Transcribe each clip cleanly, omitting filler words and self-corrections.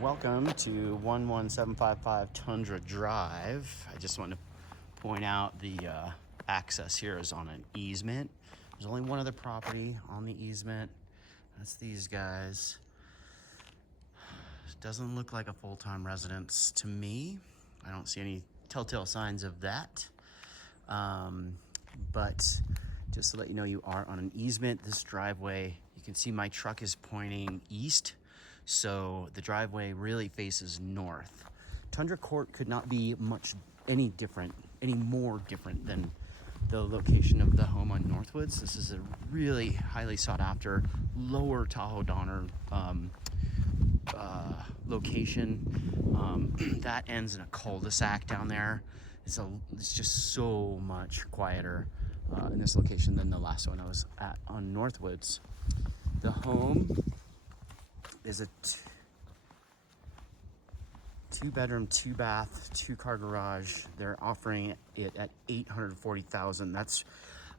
Welcome to 11755 Tundra Drive. I just want to point out the access here is on an easement. There's only one other property on the easement. That's these guys. Doesn't look like a full-time residence to me. I don't see any telltale signs of that. But just to let you know, you are on an easement. This driveway, you can see my truck is pointing east. So the driveway really faces north. Tundra Court could not be any more different than the location of the home on Northwoods. This is a really highly sought after lower Tahoe Donner location. That ends in a cul-de-sac down there. It's just so much quieter in this location than the last one I was at on Northwoods. The home is a two-bedroom, two-bath, two-car garage. They're offering it at $840,000. That's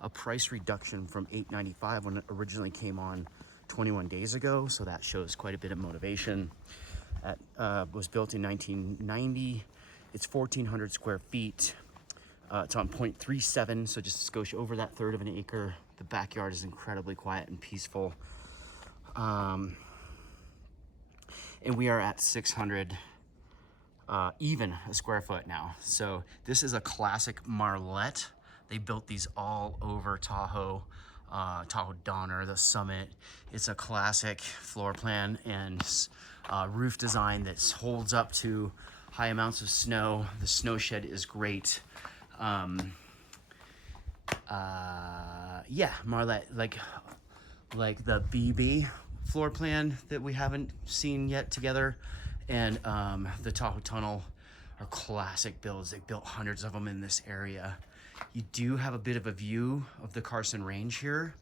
a price reduction from $895 when it originally came on 21 days ago. So that shows quite a bit of motivation. Was built in 1990. It's 1,400 square feet. It's on 0.37, so just a skosh over that third of an acre. The backyard is incredibly quiet and peaceful. And we are at 600 even a square foot now. So this is a classic Marlette. They built these all over Tahoe, Tahoe Donner, the summit. It's a classic floor plan and roof design that holds up to high amounts of snow. The snow shed is great. Yeah, Marlette, like the BB floor plan that we haven't seen yet together, and the Tahoe Tunnel are classic builds. They built hundreds of them in this area. You do have a bit of a view of the Carson Range here.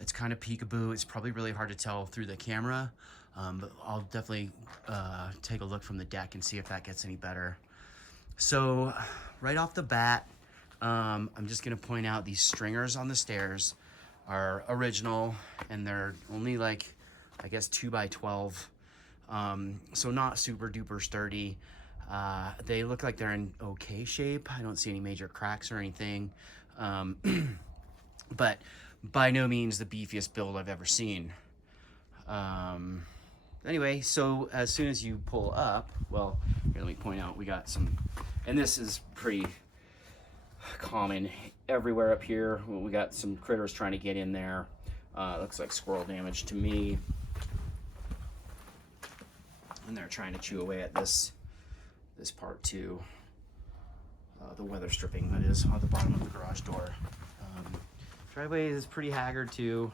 It's kind of peekaboo. It's probably really hard to tell through the camera, but I'll definitely take a look from the deck and see if that gets any better. So right off the bat, I'm just gonna point out these stringers on the stairs are original, and they're only like, I guess 2x12, so not super duper sturdy. They look like they're in okay shape. I don't see any major cracks or anything, but by no means the beefiest build I've ever seen. Anyway, so as soon as you pull up, well, here, let me point out, we got some, and this is pretty common everywhere up here. We got some critters trying to get in there. Looks like squirrel damage to me. And they're trying to chew away at this part too. The weather stripping that is on the bottom of the garage door. Driveway is pretty haggard too.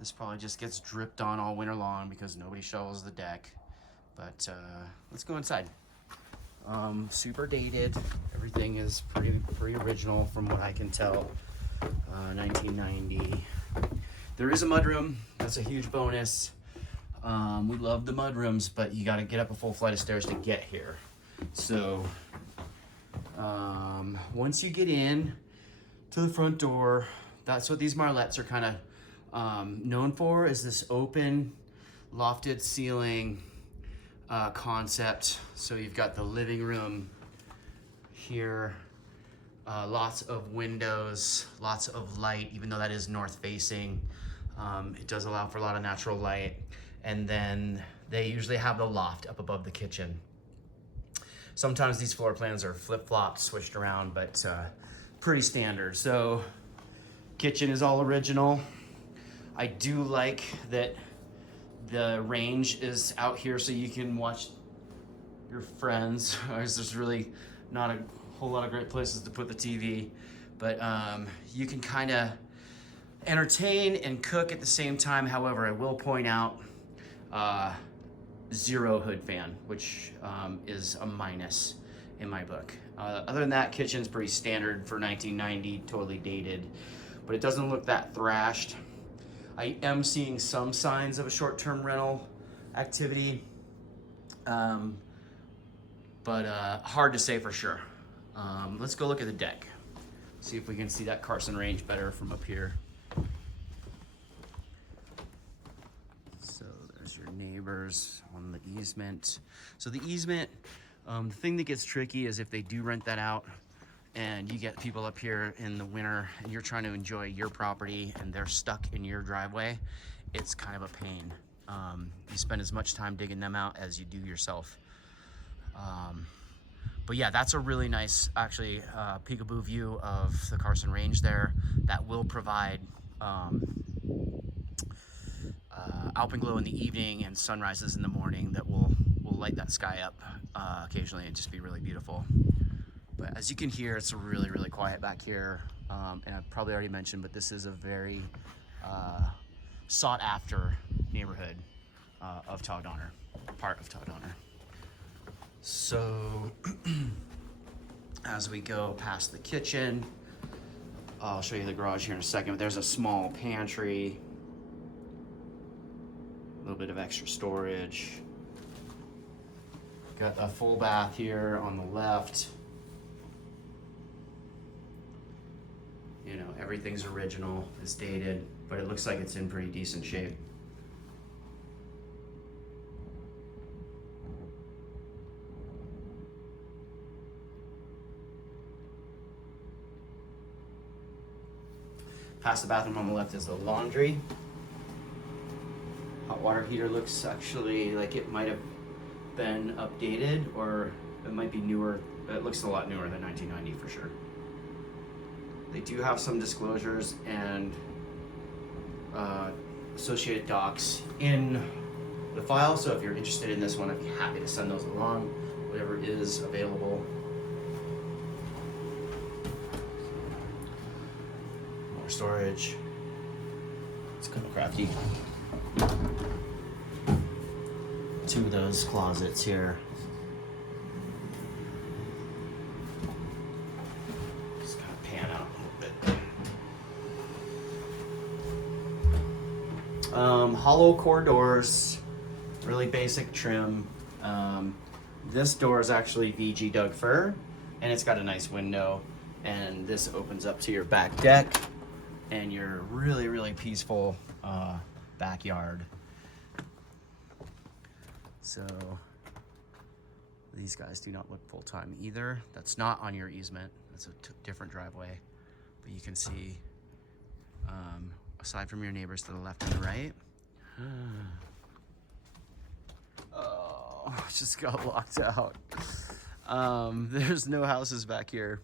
This probably just gets dripped on all winter long because nobody shovels the deck. But let's go inside. Super dated. Everything is pretty original from what I can tell. 1990. There is a mudroom. That's a huge bonus. We love the mudrooms, but you got to get up a full flight of stairs to get here. So once you get in to the front door, that's what these Marlettes are kind of known for, is this open lofted ceiling concept. So you've got the living room here, lots of windows, lots of light, even though that is north facing. It does allow for a lot of natural light. And then they usually have the loft up above the kitchen. Sometimes these floor plans are flip-flopped, switched around, but pretty standard. So kitchen is all original. I do like that the range is out here so you can watch your friends. There's really not a whole lot of great places to put the TV, but you can kind of entertain and cook at the same time. However, I will point out zero hood fan, which is a minus in my book. Other than that, kitchen's pretty standard for 1990, totally dated, but it doesn't look that thrashed. I am seeing some signs of a short-term rental activity, but hard to say for sure. Let's go look at the deck. See if we can see that Carson Range better from up here. So there's your neighbors on the easement. So the easement, the thing that gets tricky is if they do rent that out and you get people up here in the winter and you're trying to enjoy your property and they're stuck in your driveway, it's kind of a pain. You spend as much time digging them out as you do yourself. But yeah, that's a really nice, actually, peekaboo view of the Carson Range there that will provide alpenglow in the evening and sunrises in the morning that will light that sky up occasionally and just be really beautiful. But as you can hear, it's really, really quiet back here. And I've probably already mentioned, but this is a very sought after neighborhood of Tahoe Donner, part of Tahoe Donner. So as we go past the kitchen, I'll show you the garage here in a second, but there's a small pantry, a little bit of extra storage. Got a full bath here on the left. You know, everything's original, it's dated, but it looks like it's in pretty decent shape. Past the bathroom on the left is the laundry. Hot water heater looks actually like it might have been updated, or it might be newer. It looks a lot newer than 1990 for sure. They do have some disclosures and associated docs in the file, so if you're interested in this one, I'd be happy to send those along, whatever is available. More storage. It's kind of crafty. Two of those closets here. Just kind of pan out a little bit. Hollow core doors, really basic trim. This door is actually VG Doug fir, and it's got a nice window, and this opens up to your back deck and your really, really peaceful backyard. So these guys do not look full-time either. That's not on your easement. That's a different driveway. But you can see, aside from your neighbors to the left and the right, oh, just got locked out. There's no houses back here.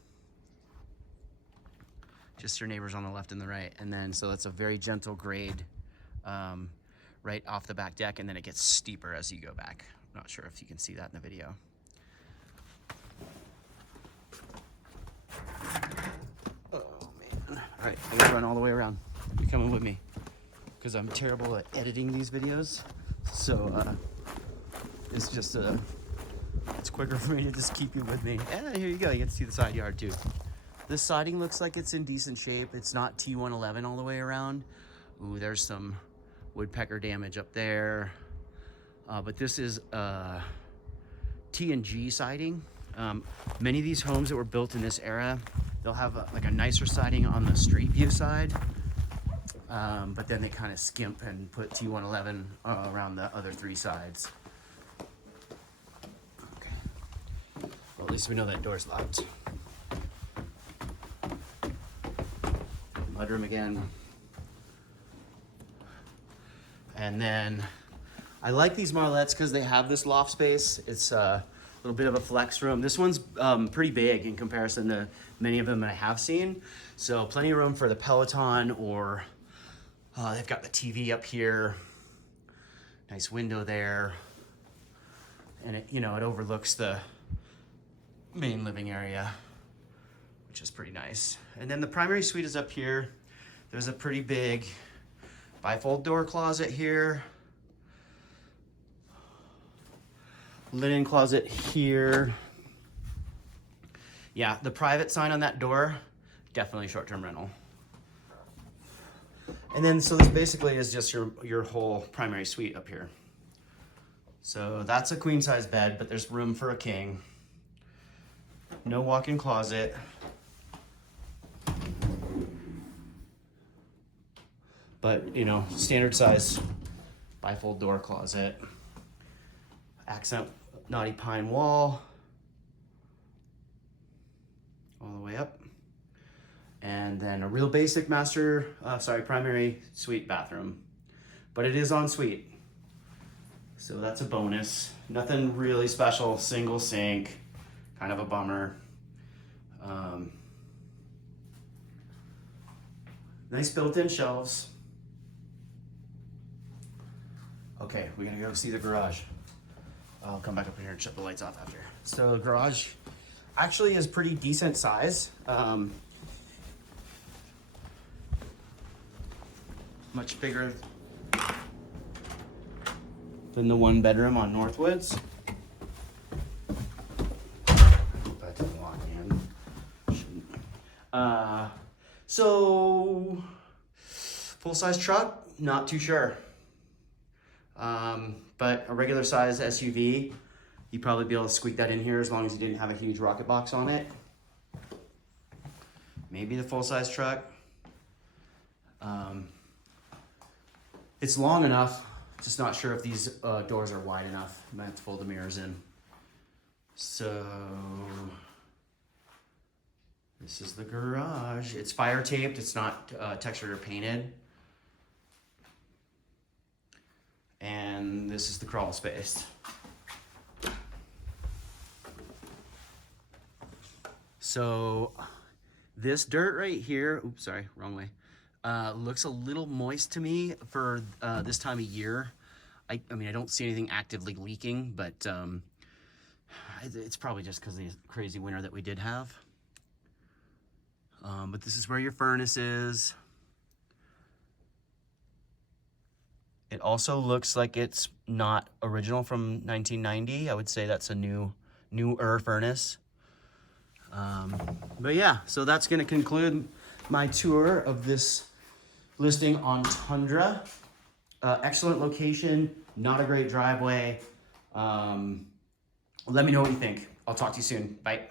Just your neighbors on the left and the right. And then, so it's a very gentle grade right off the back deck, and then it gets steeper as you go back. I'm not sure if you can see that in the video. Oh man. All right, I gotta run all the way around. You're coming with me, because I'm terrible at editing these videos. So it's just, it's quicker for me to just keep you with me. And here you go, you get to see the side yard too. This siding looks like it's in decent shape. It's not T111 all the way around. Ooh, there's some woodpecker damage up there. But this is T&G siding. Many of these homes that were built in this era, they'll have like a nicer siding on the street view side. But then they kind of skimp and put T111 around the other three sides. Okay. Well, at least we know that door's locked. Mudroom again. And then I like these Marlettes because they have this loft space. It's a little bit of a flex room. This one's pretty big in comparison to many of them that I have seen. So plenty of room for the Peloton, or they've got the TV up here. Nice window there. And it, you know, it overlooks the main living area, which is pretty nice. And then the primary suite is up here. There's a pretty big bifold door closet here. Linen closet here. Yeah, the private sign on that door, definitely short-term rental. And then, so this basically is just your whole primary suite up here. So that's a queen size bed, but there's room for a king. No walk-in closet. But, you know, standard size bifold door closet, accent knotty pine wall, all the way up. And then a real basic primary suite bathroom, but it is en suite. So that's a bonus. Nothing really special, single sink, kind of a bummer. Nice built-in shelves. Okay, we're gonna go see the garage. I'll come back up here and shut the lights off after. So the garage actually is pretty decent size. Much bigger than the 1 bedroom on Northwoods. That didn't lock in. Shouldn't. So full-size truck, not too sure. But a regular size SUV, you'd probably be able to squeak that in here as long as you didn't have a huge rocket box on it. Maybe the full-size truck. It's long enough, just not sure if these doors are wide enough. Might have to fold the mirrors in. So this is the garage. It's fire taped, it's not textured or painted. And this is the crawl space. So this dirt right here, oops, sorry, wrong way. Looks a little moist to me for this time of year. I mean, I don't see anything actively leaking, but it's probably just because of the crazy winter that we did have. But this is where your furnace is. It also looks like it's not original from 1990. I would say that's a newer furnace. But yeah, so that's gonna conclude my tour of this listing on Tundra. Excellent location, not a great driveway. Let me know what you think. I'll talk to you soon. Bye.